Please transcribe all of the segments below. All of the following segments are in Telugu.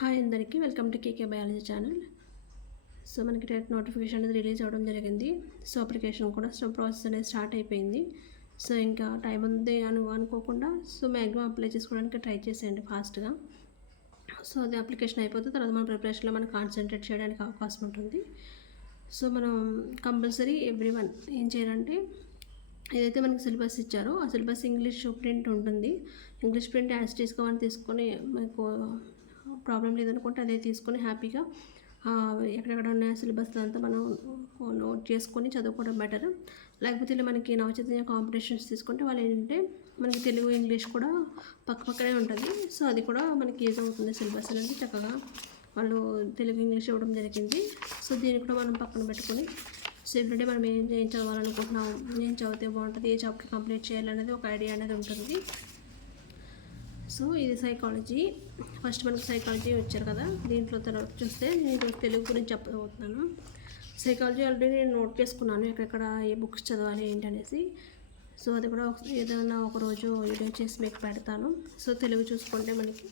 హాయ్ అందరికీ welcome to KK biology channel. So మనకి డైరెక్ట్ నోటిఫికేషన్ అనేది రిలీజ్ అవ్వడం జరిగింది. సో అప్లికేషన్ కూడా సో ప్రాసెస్ అనేది స్టార్ట్ అయిపోయింది. సో ఇంకా టైం ఉంది అని అనుకోకుండా సో మ్యాక్సిమం అప్లై చేసుకోవడానికి ట్రై చేసేయండి ఫాస్ట్గా. సో అది అప్లికేషన్ అయిపోతే తర్వాత మన ప్రిపరేషన్లో మనం కాన్సన్ట్రేట్ చేయడానికి అవకాశం ఉంటుంది. సో మనం కంపల్సరీ ఎవ్రీ వన్ ఏం చేయాలంటే ఏదైతే మనకి సిలబస్ ఇచ్చారో ఆ సిలబస్ ఇంగ్లీష్ ప్రింట్ ఉంటుంది. ఇంగ్లీష్ ప్రింట్ యాజ్ చేసుకోవాలని తీసుకొని మనకు ప్రాబ్లం లేదనుకుంటే అదే తీసుకొని హ్యాపీగా ఎక్కడెక్కడ ఉన్న సిలబస్ అంతా మనం నోట్ చేసుకొని చదువుకోవడం బెటర్. లేకపోతే ఇలా మనకి నవచైతన్య కాంపిటీషన్స్ తీసుకుంటే వాళ్ళు ఏంటంటే మనకి తెలుగు ఇంగ్లీష్ కూడా పక్క పక్కనే ఉంటుంది. సో అది కూడా మనకి యూజ్ అవుతుంది సిలబస్ అనేది చక్కగా వాళ్ళు తెలుగు ఇంగ్లీష్ ఇవ్వడం జరిగింది. సో దీన్ని కూడా మనం పక్కన పెట్టుకొని సో ఎవ్రీడే మనం ఏం ఏం చదవాలనుకుంటున్నాం ఏం చదివితే బాగుంటుంది ఏ చాప్టర్ కంప్లీట్ చేయాలనేది ఒక ఐడియా అనేది ఉంటుంది. సో ఇది సైకాలజీ ఫస్ట్ మనకి సైకాలజీ వచ్చారు కదా దీంట్లో తర్వాత చూస్తే నేను తెలుగు గురించి చెప్పబోతున్నాను. సైకాలజీ ఆల్రెడీ నేను నోట్ చేసుకున్నాను ఎక్కడెక్కడ ఏ బుక్స్ చదవాలి ఏంటనేసి. సో అది కూడా ఏదైనా ఒక రోజు వీడియో చేసి మీకు పెడతాను. సో తెలుగు చూసుకుంటే మనకి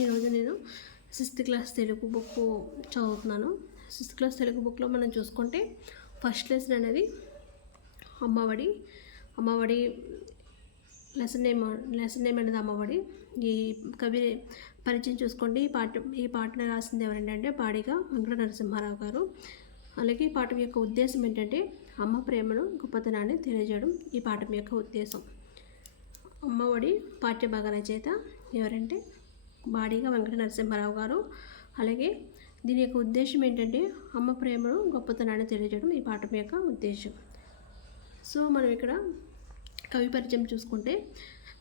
ఈరోజు నేను సిక్స్త్ క్లాస్ తెలుగు బుక్ చదువుతున్నాను. సిక్స్త్ క్లాస్ తెలుగు బుక్లో మనం చూసుకుంటే ఫస్ట్ లెసన్ అనేది అమ్మఒడి. అమ్మఒడి లెసన్ నేమ్ లెసన్ నేమ్ అనేది అమ్మఒడి ఈ కవి పరిచయం చూసుకోండి. ఈ పాట ఈ పాటను రాసింది ఎవరంటే అంటే పాడిగా వెంకట నరసింహారావు గారు. అలాగే ఈ పాఠం యొక్క ఉద్దేశం ఏంటంటే అమ్మ ప్రేమను గొప్పతనాన్ని తెలియజేయడం ఈ పాఠం యొక్క ఉద్దేశం. అమ్మఒడి పాఠ్యభాగ రచయిత ఎవరంటే బాడీగా వెంకట నరసింహారావు గారు. అలాగే దీని యొక్క ఉద్దేశం ఏంటంటే అమ్మ ప్రేమను గొప్పతనాన్ని తెలియజేయడం ఈ పాఠం యొక్క ఉద్దేశం. సో మనం ఇక్కడ కవి పరిచయం చూసుకుంటే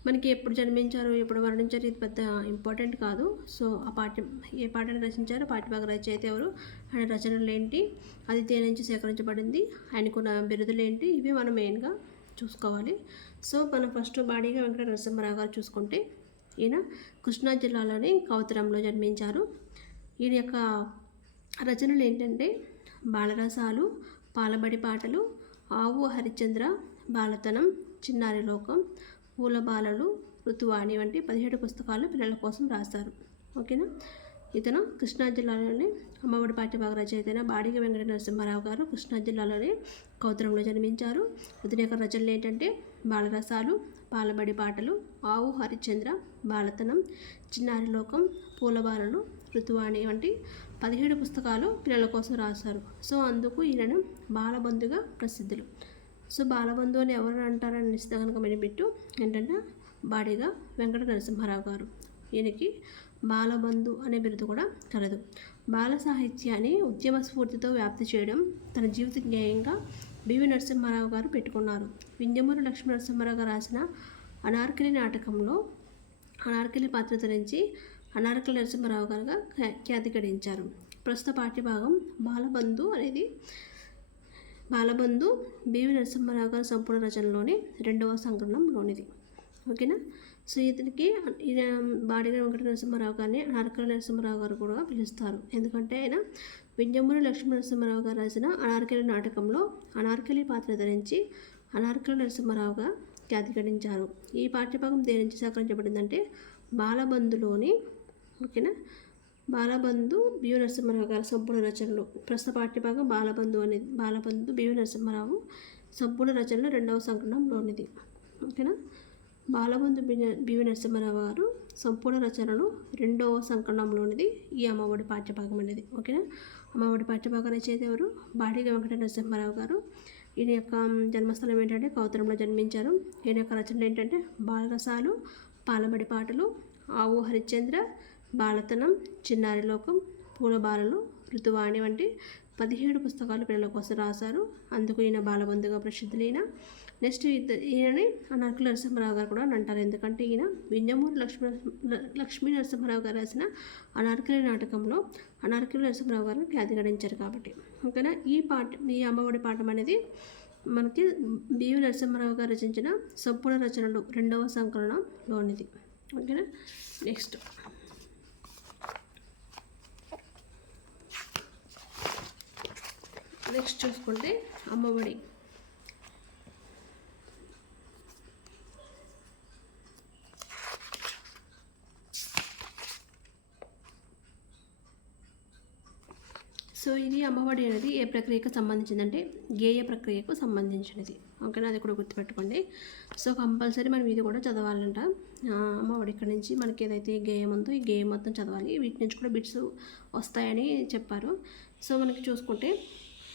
మనకి ఎప్పుడు జన్మించారు ఎప్పుడు వర్ణించారు ఇది పెద్ద ఇంపార్టెంట్ కాదు. సో ఆ పాఠ్యం ఏ పాఠాన్ని రచించారు పాఠ్యభాగ రచయిత ఎవరు? ఆయన రచనలు ఏంటి? అది దేని నుంచి సేకరించబడింది. ఆయనకున్న బిరుదులు ఏంటి? ఇవి మనం మెయిన్గా చూసుకోవాలి. సో మనం ఫస్ట్ బాడీగా వెంకట నరసింహరావు గారు చూసుకుంటే ఈయన కృష్ణా జిల్లాలోని కౌతరంలో జన్మించారు. ఈయన యొక్క రచనలు ఏంటంటే బాలరసాలు పాలబడి పాటలు ఆవు హరిశ్చంద్ర బాలతనం చిన్నారి లోకం పూలబాలలు ఋతువాణి వంటి పదిహేడు పుస్తకాలు పిల్లల కోసం రాశారు ఓకేనా? ఇతను కృష్ణా జిల్లాలోని అమ్మఒడి పాఠ్యభాగ రచయిత అయిన బాడిగ వెంకట నరసింహారావు గారు కృష్ణా జిల్లాలోని కౌతరంలో జన్మించారు. ఇతని యొక్క రచనలు ఏంటంటే బాలరసాలు పాలబడి పాటలు ఆవు హరిశ్చంద్ర బాలతనం చిన్నారి లోకం పూలబాలలు ఋతువాణి వంటి పదిహేడు పుస్తకాలు పిల్లల కోసం రాశారు. సో అందుకు ఈయనను బాలబంధుగా ప్రసిద్ధులు. సో బాలబంధు అని ఎవరు అంటారని ఇస్తే కనుక వినిపెట్టు ఏంటంటే బాడీగా వెంకట నరసింహారావు గారు. ఈయనకి బాలబంధు అనే బిరుదు కూడా కలదు. బాల సాహిత్యాన్ని ఉద్యమ స్ఫూర్తితో వ్యాప్తి చేయడం తన జీవిత ధ్యేయంగా బివి నరసింహారావు గారు పెట్టుకున్నారు. వింజమూరు లక్ష్మీ నరసింహారావు గారు రాసిన అనార్కలి నాటకంలో అనార్కలి పాత్ర ధరించి అనార్కలి నరసింహారావు గారుగా ఖ్యాతి గడించారు. ప్రస్తుత పాఠ్యభాగం బాలబంధు అనేది బాలబంధు బివి నరసింహారావు గారి సంపూర్ణ రచనలోని రెండవ సంకలనంలోనిది ఓకేనా? సో ఇతనికి బాడిగ వెంకట నరసింహారావు గారిని అనార్కల నరసింహారావు గారు కూడా పిలుస్తారు. ఎందుకంటే ఆయన వింజమూరి లక్ష్మీ నరసింహారావు గారు రాసిన అనార్కలి నాటకంలో అనార్కలి పాత్ర ధరించి అనార్కల నరసింహారావుగా ఖ్యాతి గడించారు. ఈ పాఠ్యభాగం దేని నుంచి సేకరించబడిందంటే బాలబంధులోని ఓకేనా? బాలబంధు బియు నరసింహారావు గారి సంపూర్ణ రచనలు. ప్రస్తుత పాఠ్యభాగం బాలబంధు అనేది బాలబంధు బియు నరసింహారావు సంపూర్ణ రచనలు రెండవ సంకలనంలోనిది ఓకేనా? బాలబంధు బివి నరసింహారావు గారు సంపూర్ణ రచనలు రెండవ సంకలనంలోనిది ఈ అమ్మఒడి పాఠ్యభాగం అనేది. ఓకేనా? అమ్మఒడి పాఠ్యభాగం రచయిత ఎవరు? బాడిగ వెంకట నరసింహారావు గారు. ఈయన యొక్క జన్మస్థలం ఏంటంటే కౌతరంలో జన్మించారు. ఈయన యొక్క రచనలు ఏంటంటే బాలరసాలు పాలబడి పాటలు ఆవు హరిశ్చంద్ర బాలతనం చిన్నారి లోకం పూలబాలలు ఋతువాణి వంటి పదిహేడు పుస్తకాలు పిల్లల కోసం రాశారు. అందుకు ఈయన బాలబంధుగా ప్రసిద్ధులైన. నెక్స్ట్ ఈయనని అనార్కుల నరసింహరావు గారు కూడా అని అంటారు. ఎందుకంటే ఈయన వింజమూరి లక్ష్మీ లక్ష్మీ నరసింహారావు గారు రాసిన అనార్కలి నాటకంలో అనార్కలి నరసింహారావు గారు ఖ్యాతి గడించారు కాబట్టి. ఓకేనా? ఈ పాట ఈ అమ్మఒడి పాఠం అనేది మనకి బివి నరసింహారావు గారు రచించిన సప్పుల రచనలు రెండవ సంకలనంలోనిది. ఓకేనా? నెక్స్ట్. నెక్స్ట్ చూసుకుంటే అమ్మఒడి. సో ఇది అమ్మఒడి అనేది ఏ ప్రక్రియకు సంబంధించిందంటే గేయ ప్రక్రియకు సంబంధించినది. ఓకేనా? అది కూడా గుర్తుపెట్టుకోండి. సో కంపల్సరీ మనం ఇది కూడా చదవాలంట. అమ్మఒడి ఇక్కడ నుంచి మనకి ఏదైతే గేయం ఉందో ఈ గేయం మొత్తం చదవాలి. వీటి నుంచి కూడా బిట్స్ వస్తాయని చెప్పారు. సో మనకి చూసుకుంటే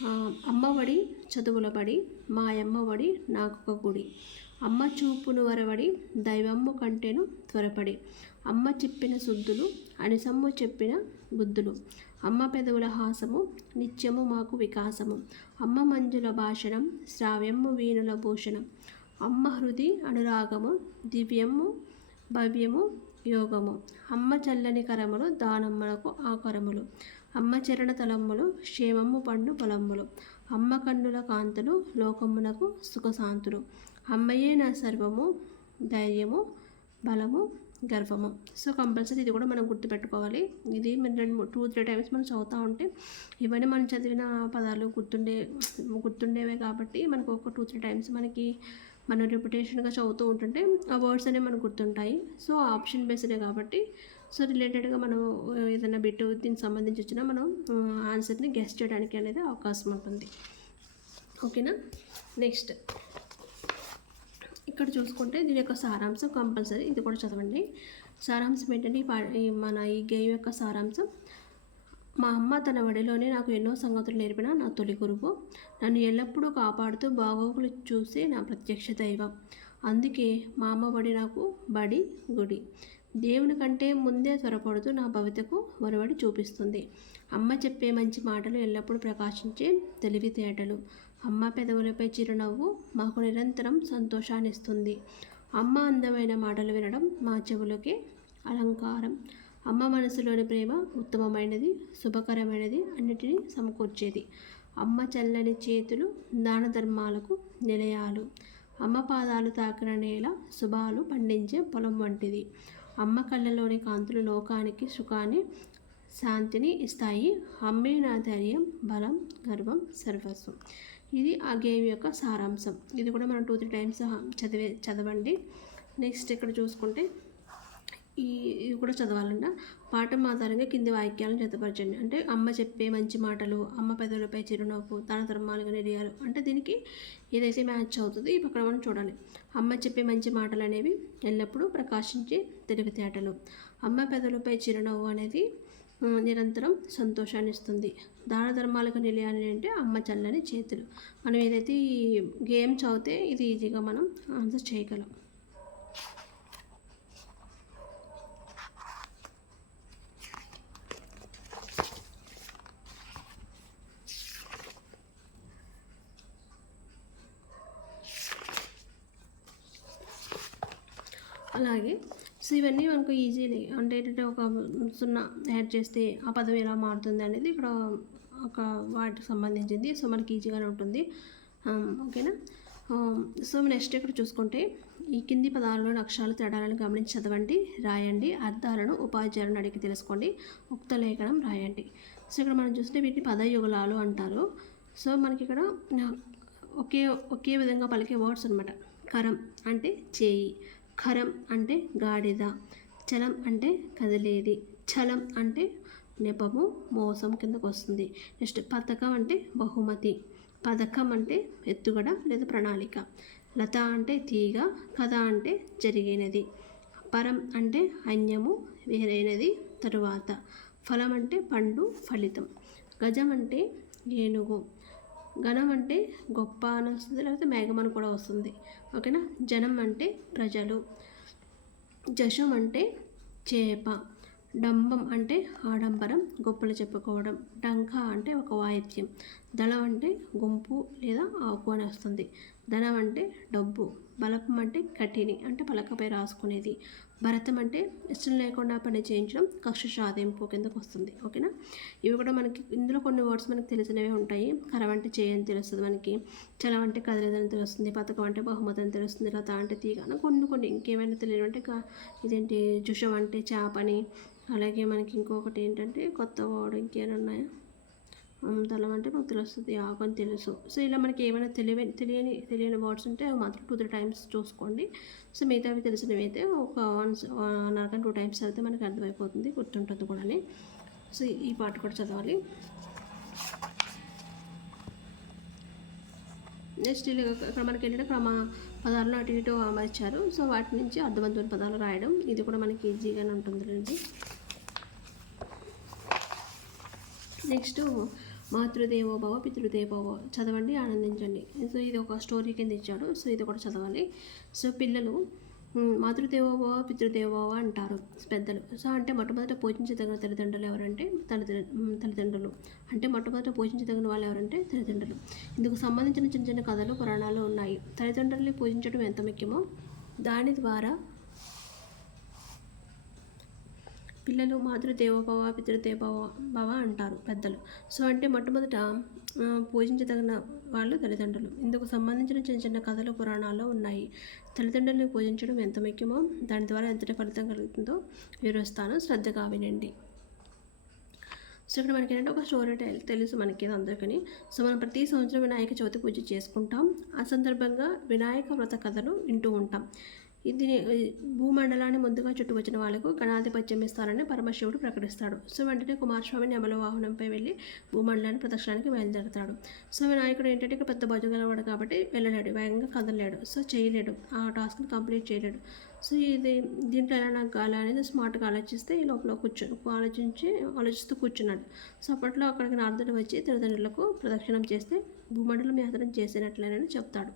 అమ్మఒడి చదువులబడి మా అమ్మఒడి నాకొక గుడి. అమ్మ చూపును వరవడి దైవమ్ము కంటేను త్వరపడి. అమ్మ చెప్పిన శుద్ధులు అనిసమ్ము చెప్పిన బుద్ధులు. అమ్మ పెదవుల హాసము నిత్యము మాకు వికాసము. అమ్మ మంజుల భాషణం శ్రావ్యము వీణుల భూషణం అమ్మ హృది అనురాగము దివ్యము భవ్యము యోగము. అమ్మ చల్లని కరములు దానమ్మలకు ఆకరములు. అమ్మ చరణ తలమ్ములు క్షేమము పండు పొలమ్ములు అమ్మ కన్నుల కాంతులు లోకమునకు సుఖశాంతులు. అమ్మయే నా సర్వము ధైర్యము బలము గర్వము. సో కంపల్సరీ ఇది కూడా మనం గుర్తుపెట్టుకోవాలి. ఇది మనం రెండు టూ త్రీ టైమ్స్ మనం చదువుతూ ఉంటే ఇవన్నీ మనం చదివిన పదాలు గుర్తుండే గుర్తుండేవే కాబట్టి మనకు ఒక టూ త్రీ టైమ్స్ మనకి మనం రిపిటేషన్గా చదువుతూ ఉంటుంటే ఆ వర్డ్స్ అనేవి మనకు గుర్తుంటాయి. సో ఆప్షన్ బేస్డే కాబట్టి సో రిలేటెడ్గా మనం ఏదైనా బిట్ దీనికి సంబంధించి వచ్చినా మనం uh, ఆన్సర్ని గెస్ట్ చేయడానికి అనేది అవకాశం ఉంటుంది. ఓకేనా? నెక్స్ట్ ఇక్కడ చూసుకుంటే దీని యొక్క సారాంశం కంపల్సరీ. ఇది కూడా చదవండి. సారాంశం ఏంటంటే ఈ మన ఈ గేమ్ యొక్క సారాంశం. మా అమ్మ తన వడిలోనే నాకు ఎన్నో సంగతులు నేర్పిన నా తొలి గురువు. నన్ను ఎల్లప్పుడూ కాపాడుతూ బాగోగులు చూసే నా ప్రత్యక్ష దైవం. అందుకే మా అమ్మ బడి నాకు బడి గుడి. దేవుని కంటే ముందే త్వరపడుతూ నా భవితకు ఒరవడి చూపిస్తుంది. అమ్మ చెప్పే మంచి మాటలు ఎల్లప్పుడూ ప్రకాశించే తెలివితేటలు. అమ్మ పెదవులపై చిరునవ్వు మాకు నిరంతరం సంతోషాన్నిస్తుంది. అమ్మ అందమైన మాటలు వినడం మా చెవులకే అలంకారం. అమ్మ మనసులోని ప్రేమ ఉత్తమమైనది శుభకరమైనది అన్నిటినీ సమకూర్చేది. అమ్మ చల్లని చేతులు దాన ధర్మాలకు నిలయాలు. అమ్మ పాదాలు తాకిన నేల శుభాలు పండించే పొలం వంటిది. అమ్మ కళ్ళలోని కాంతులు లోకానికి సుఖాన్ని శాంతిని ఇస్తాయి. అమ్మే నా ధైర్యం బలం గర్వం సర్వస్వం. ఇది ఆ గేమ్ యొక్క సారాంశం. ఇది కూడా మనం టూ త్రీ టైమ్స్ చదివే చదవండి. నెక్స్ట్ ఇక్కడ చూసుకుంటే ఈ ఇవి కూడా చదవాలన్న పాఠం ఆధారంగా కింది వాక్యాలను జతపరచండి. అంటే అమ్మ చెప్పే మంచి మాటలు అమ్మ పెదవులపై చిరునవ్వు తన ధర్మాలుగా నిర్యాలు అంటే దీనికి ఏదైతే మ్యాచ్ అవుతుందో ఈ పక్కన మనం చూడాలి. అమ్మ చెప్పే మంచి మాటలు అనేవి ఎల్లప్పుడూ ప్రకాశించే తెలివితేటలు. అమ్మ పెదవులపై చిరునవ్వు అనేది నిరంతరం సంతోషాన్ని ఇస్తుంది. దాన ధర్మాలకు నిలయాలి అంటే అమ్మ చల్లని చేతులు. మనం ఏదైతే ఈ గేమ్ చదివితే ఇది ఈజీగా మనం ఆన్సర్ చేయగలం. అలాగే. సో ఇవన్నీ మనకు ఈజీలీ. అంటే ఏంటంటే ఒక సున్నా యాడ్ చేస్తే ఆ పదం ఎలా మారుతుంది అనేది ఇక్కడ ఒక వాటికి సంబంధించింది. సో మనకి ఈజీగానే ఉంటుంది. ఓకేనా? సో నెక్స్ట్ ఇక్కడ చూసుకుంటే ఈ కింది పదాలలో అక్షరాలు తేడాలను గమనించి చదవండి రాయండి. అర్థాలను ఉపాధ్యాయులను అడిగి తెలుసుకోండి. ఉక్త లేఖనం రాయండి. సో ఇక్కడ మనం చూస్తే వీటిని పదయుగలాలు అంటారు. సో మనకి ఇక్కడ ఒకే ఒకే విధంగా పలికే వర్డ్స్ అనమాట కరం అంటే చేయి. ఖరం అంటే గాడిద చలం అంటే కదిలేది చలం అంటే నెపము మోసం కిందకు వస్తుంది. నెక్స్ట్ పథకం అంటే బహుమతి పథకం అంటే ఎత్తుగడ లేదా ప్రణాళిక లత అంటే తీగ కథ అంటే జరిగినది పరం అంటే అన్యము వేరైనది తరువాత ఫలం అంటే పండు ఫలితం గజం అంటే ఏనుగు. గణం అంటే గొప్ప అని వస్తుంది లేకపోతే మేఘం అని కూడా వస్తుంది. ఓకేనా? జనం అంటే ప్రజలు. జశం అంటే చేప. డంబం అంటే ఆడంబరం గొప్పలు చెప్పుకోవడం. డంక అంటే ఒక వాయిద్యం. దళం అంటే గుంపు లేదా ఆకు అని వస్తుంది. ధనం అంటే డబ్బు బలపం అంటే కఠిని అంటే పలకపై రాసుకునేది. భరతం అంటే ఇష్టం లేకుండా పని చేయించడం కక్ష సాధింపు కిందకు వస్తుంది. ఓకేనా? ఇవి కూడా మనకి ఇందులో కొన్ని వర్డ్స్ మనకి తెలిసినవే ఉంటాయి. కరవ అంటే చేయని తెలుస్తుంది మనకి. చలం అంటే కదలేదని తెలుస్తుంది. పథకం అంటే బహుమతి అని తెలుస్తుంది. లత అంటే తీగ అని కొన్ని కొన్ని ఇంకేమైనా తెలియదు అంటే కా- ఇదేంటి? జుషం అంటే చేపని. అలాగే మనకి ఇంకొకటి ఏంటంటే కొత్త వర్డ్ ఇంకేమైనా ఉన్నాయా? తలం అంటే మనకు తెలుస్తుంది ఆకు అని తెలుసు. సో ఇలా మనకి ఏమైనా తెలియని తెలియని తెలియని వర్డ్స్ ఉంటే అవి మాత్రం టూ త్రీ టైమ్స్ చూసుకోండి. సో మిగతావి తెలిసినవి అయితే ఒక one one hour two times అయితే మనకి అర్థమైపోతుంది గుర్తుంటుంది కూడా సో ఈ పాట కూడా చదవాలి. నెక్స్ట్ ఇలా ఇక్కడ మనకి ఏంటంటే క్రమ పదాలను అటు ఇటు అమర్చారు సో వాటి నుంచి అర్థవంతమైన పదాలు రాయడం ఇది కూడా మనకి ఈజీగానే ఉంటుంది నెక్స్ట్ మాతృదేవో భవ పితృదేవో చదవండి ఆనందించండి. సో ఇది ఒక స్టోరీ కింద ఇచ్చాడు. సో ఇది కూడా చదవాలి. సో పిల్లలు ఉమ్, మాతృదేవోభవ పితృదేవోభవ అంటారు పెద్దలు. సో అంటే మొట్టమొదట పూజించదగిన తల్లిదండ్రులు ఎవరంటే తల్లిదండ్రులు తల్లిదండ్రులు. అంటే మొట్టమొదట పూజించదగిన వాళ్ళు ఎవరంటే తల్లిదండ్రులు. ఇందుకు సంబంధించిన చిన్న చిన్న కథలు పురాణాలు ఉన్నాయి. తల్లిదండ్రుల్ని పూజించడం ఎంత ముఖ్యమో దాని ద్వారా పిల్లలు మాతృదేవోభవ పితృదేవోభవ భవ అంటారు పెద్దలు. సో అంటే మొట్టమొదట పూజించదగిన వాళ్ళు తల్లిదండ్రులు. ఇందుకు సంబంధించిన చిన్న చిన్న కథలు పురాణాల్లో ఉన్నాయి. తల్లిదండ్రులను పూజించడం ఎంత ముఖ్యమో దాని ద్వారా ఎంతటి ఫలితం కలుగుతుందో వివరిస్తాను. శ్రద్ధగా వినండి. సో ఇక్కడ మనకి ఏంటంటే ఒక స్టోరీ టైల్ తెలుసు మనకి అందరికీ సో మనం ప్రతి సంవత్సరం వినాయక చవితి పూజ చేసుకుంటాం. ఆ సందర్భంగా వినాయక వ్రత కథలు వింటూ ఉంటాం. ఇది భూమండలాన్ని ముందుగా చుట్టువచ్చిన వాళ్ళకు గణాధిపత్యం ఇస్తారని పరమశివుడు ప్రకటిస్తాడు. సో వెంటనే కుమారస్వామిని అమల వాహనంపై వెళ్ళి భూమండలాన్ని ప్రదక్షిణానికి బయలుదేరతాడు. సో వినాయకుడు ఏంటంటే ఇక్కడ పెద్ద బజుగలవాడు కాబట్టి వెళ్ళలేడు. వేగంగా కదలలేడు. సో చేయలేడు. ఆ టాస్క్ని కంప్లీట్ చేయలేడు. సో ఇది దీంట్లో ఎలా నాకు కాలే అనేది స్మార్ట్గా ఆలోచిస్తే ఈ లోపల కూర్చొని ఆలోచించి ఆలోచిస్తూ కూర్చున్నాడు. సో అప్పట్లో అక్కడికి నారదుడు వచ్చి తల్లిదండ్రులకు ప్రదక్షిణం చేస్తే భూమండలం యాత్ర చేసినట్లేనని చెప్తాడు.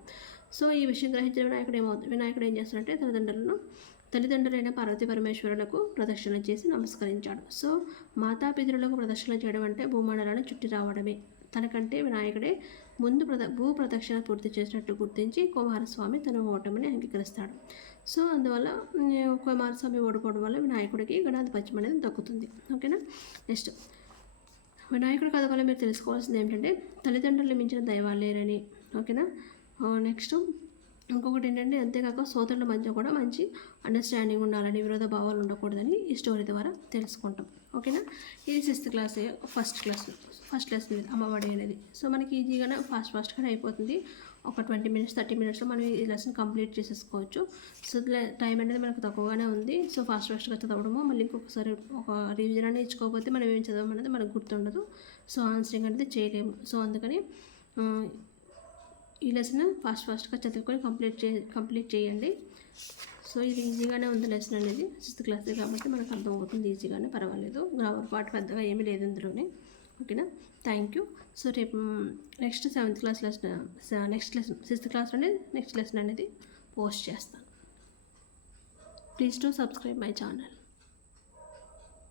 సో ఈ విషయం గ్రహించిన వినాయకుడు ఏమవుతుంది వినాయకుడు ఏం చేస్తాడంటే తల్లిదండ్రులను తల్లిదండ్రులైన పార్వతీ పరమేశ్వరులకు ప్రదక్షిణ చేసి నమస్కరించాడు. సో మాతాపితరులకు ప్రదక్షిణ చేయడం అంటే భూమండలాన్ని చుట్టి రావడమే. తనకంటే వినాయకుడే ముందు ప్రద భూ ప్రదక్షిణ పూర్తి చేసినట్టు గుర్తించి కుమారస్వామి తన ఓటమిని అంగీకరిస్తాడు. సో అందువల్ల కుమారస్వామి ఓడిపోవడం వల్ల వినాయకుడికి గణాధిపత్యం అనేది దక్కుతుంది. ఓకేనా? నెక్స్ట్. వినాయకుడి కథ వల్ల మీరు తెలుసుకోవాల్సింది ఏంటంటే తల్లిదండ్రులు మించిన దైవాలు లేరని. ఓకేనా? నెక్స్ట్ ఇంకొకటి ఏంటంటే అంతేకాక సోదరుల మధ్య కూడా మంచి అండర్స్టాండింగ్ ఉండాలని విరోధ భావాలు ఉండకూడదని ఈ స్టోరీ ద్వారా తెలుసుకుంటాం. ఓకేనా ఇది sixth class first class first class ఇది అమ్మఒడి అనేది. సో మనకి ఈజీగానే ఫాస్ట్ ఫాస్ట్గానే అయిపోతుంది. ఒక ట్వంటీ మినిట్స్ థర్టీ మినిట్స్లో మనం ఈ లెసన్ కంప్లీట్ చేసేసుకోవచ్చు. సో టైం అనేది మనకు తక్కువగానే ఉంది. సో ఫాస్ట్ ఫాస్ట్గా చదవడము మళ్ళీ ఇంకొకసారి ఒక రివిజన్ అనేది ఇచ్చుకోకపోతే మనం ఏం చదవమనేది మనకు గుర్తుండదు. సో ఆన్సరింగ్ అనేది చేయలేము. సో అందుకని ఈ లెసన్ ఫాస్ట్ ఫాస్ట్గా చదువుకొని కంప్లీట్ చే కంప్లీట్ చేయండి. సో ఇది ఈజీగానే ఉంది లెసన్ అనేది. సిక్స్త్ క్లాస్ కాబట్టి మనకు అర్థమవుతుంది ఈజీగానే పర్వాలేదు. గ్రామర్ పార్ట్ పెద్దగా ఏమీ లేదు ఇందులోనే. ఓకేనా థ్యాంక్ యూ సో రేపు next seventh class lesson next lesson sixth క్లాస్లోనే next lesson అనేది పోస్ట్ చేస్తాను. Please to subscribe my channel